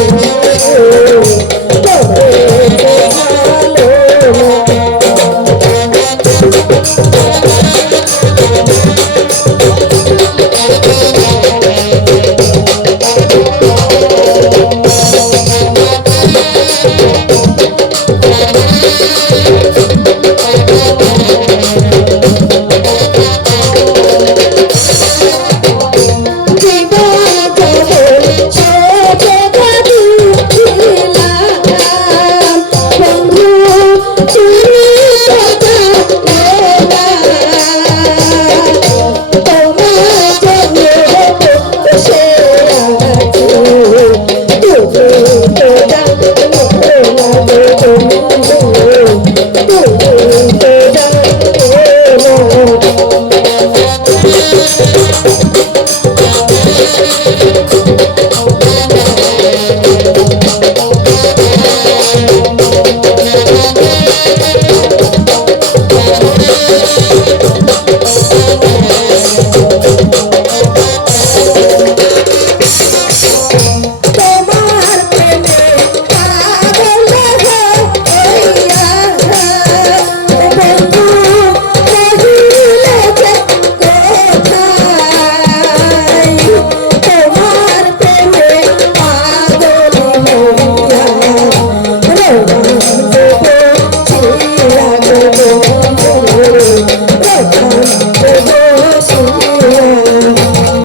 বলেছে ভালো